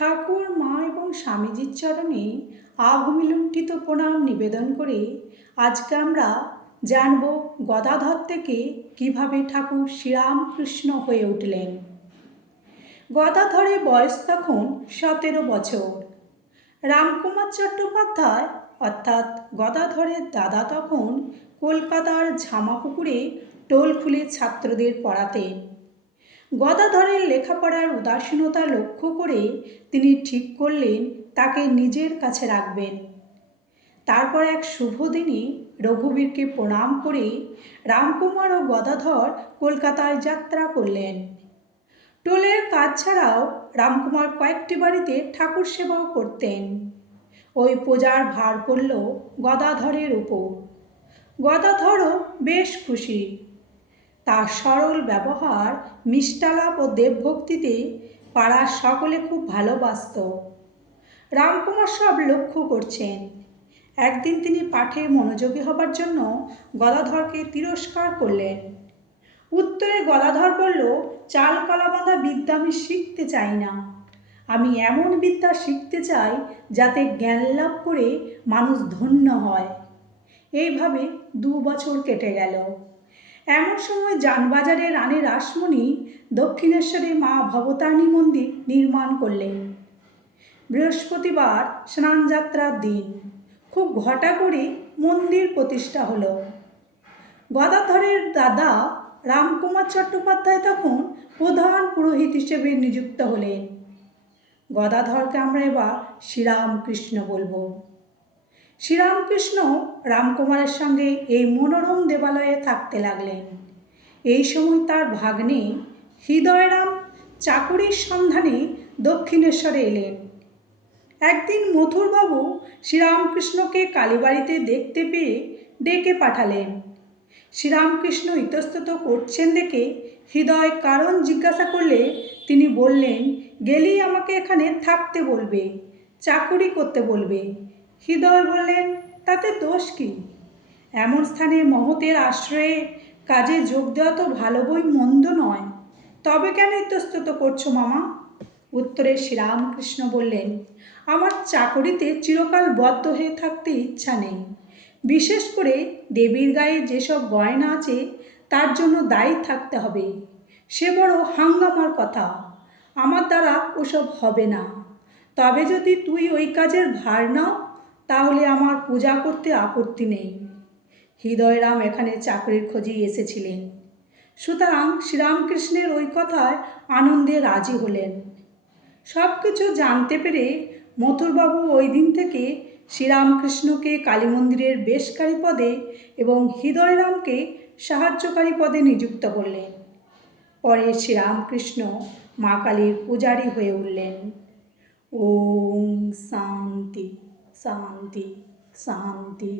ঠাকুর মা এবং স্বামীজির চরণে আভূমিলুণ্ঠিত প্রণাম নিবেদন করে আজকে আমরা জানব গদাধর থেকে কিভাবে ঠাকুর শ্রীরামকৃষ্ণ হয়ে উঠলেন। গদাধরের বয়স তখন 17 বছর। রামকুমার চট্টোপাধ্যায় অর্থাৎ গদাধরের দাদা তখন কলকাতার ঝামাপুকুরে টোল খুলে ছাত্রদের পড়াতেন। গদাধরের লেখাপড়ার উদাসীনতা লক্ষ্য করে তিনি ঠিক করলেন তাকে নিজের কাছে রাখবেন। তারপর এক শুভ দিনে রঘুবীরকে প্রণাম করে রামকুমার ও গদাধর কলকাতায় যাত্রা করলেন। টোলের কাজ ছাড়াও রামকুমার কয়েকটি বাড়িতে ঠাকুর সেবাও করতেন। ওই পূজার ভার পড়ল গদাধরের উপর। গদাধরও বেশ খুশি। তার সরল ব্যবহার, মিষ্টালাপ ও দেবভক্তিতে পাড়ার সকলে খুব ভালোবাসত। রামকুমার সব লক্ষ্য করছেন। একদিন তিনি পাঠে মনোযোগী হবার জন্য গদাধরকে তিরস্কার করলেন। উত্তরে গদাধর বলল, চাল কলা বাঁধা বিদ্যা আমি শিখতে চাই না। আমি এমন বিদ্যা শিখতে চাই যাতে জ্ঞান লাভ করে মানুষ ধন্য হয়। এইভাবে 2 বছর কেটে গেল। এমন সময় জানবাজারে রানী রাসমণি দক্ষিণেশ্বরে মা ভবতারিণী মন্দির নির্মাণ করলেন। বৃহস্পতিবার স্নানযাত্রার দিন খুব ঘটা করে মন্দির প্রতিষ্ঠা হলো। গদাধরের দাদা রামকুমার চট্টোপাধ্যায় তখন প্রধান পুরোহিত হিসেবে নিযুক্ত হলেন। গদাধরকে আমরা এবার শ্রীরামকৃষ্ণ বলবো। শ্রীরামকৃষ্ণ রামকুমারের সঙ্গে এই মনোরম দেবালয়ে থাকতে লাগলেন। এই সময় তার ভাগ্নে হৃদয়রাম চাকুরির সন্ধানে দক্ষিণেশ্বরে এলেন। একদিন মথুরবাবু শ্রীরামকৃষ্ণকে কালীবাড়িতে দেখতে পেয়ে ডেকে পাঠালেন। শ্রীরামকৃষ্ণ ইতস্তত করছেন দেখে হৃদয় কারণ জিজ্ঞাসা করলে তিনি বললেন, গেলেই আমাকে এখানে থাকতে বলবে, চাকুরি করতে বলবে। হৃদয় বললেন, তাতে দোষ কি? এমন স্থানে মহতের আশ্রয়ে কাজে যোগ দেওয়া তো ভালো বই মন্দ নয়। তবে কেন ইতস্তত করছো মামা? উত্তরে শ্রীরামকৃষ্ণ বললেন, আমার চাকরিতে চিরকাল বদ্ধ হয়ে থাকতে ইচ্ছা নেই। বিশেষ করে দেবীর গায়ে যেসব গয়না আছে তার জন্য দায়ী থাকতে হবে। সে বড় হাঙ্গামার কথা। আমার দ্বারা ওসব হবে না। তবে যদি তুই ওই কাজের ভার নাও তাহলে আমার পূজা করতে আপত্তি নেই। হৃদয়রাম এখানে চাকরির খোঁজেই এসেছিলেন। সুতরাং শ্রীরামকৃষ্ণের ওই কথায় আনন্দে রাজি হলেন। সব কিছু জানতে পেরে মথুরবাবু ওই দিন থেকে শ্রীরামকৃষ্ণকে কালী মন্দিরের বেশকারী পদে এবং হৃদয়রামকে সাহায্যকারী পদে নিযুক্ত করলেন। পরে শ্রীরামকৃষ্ণ মা কালীর পূজারী হয়ে উঠলেন। ওম শান্তি শান্তি শান্তি।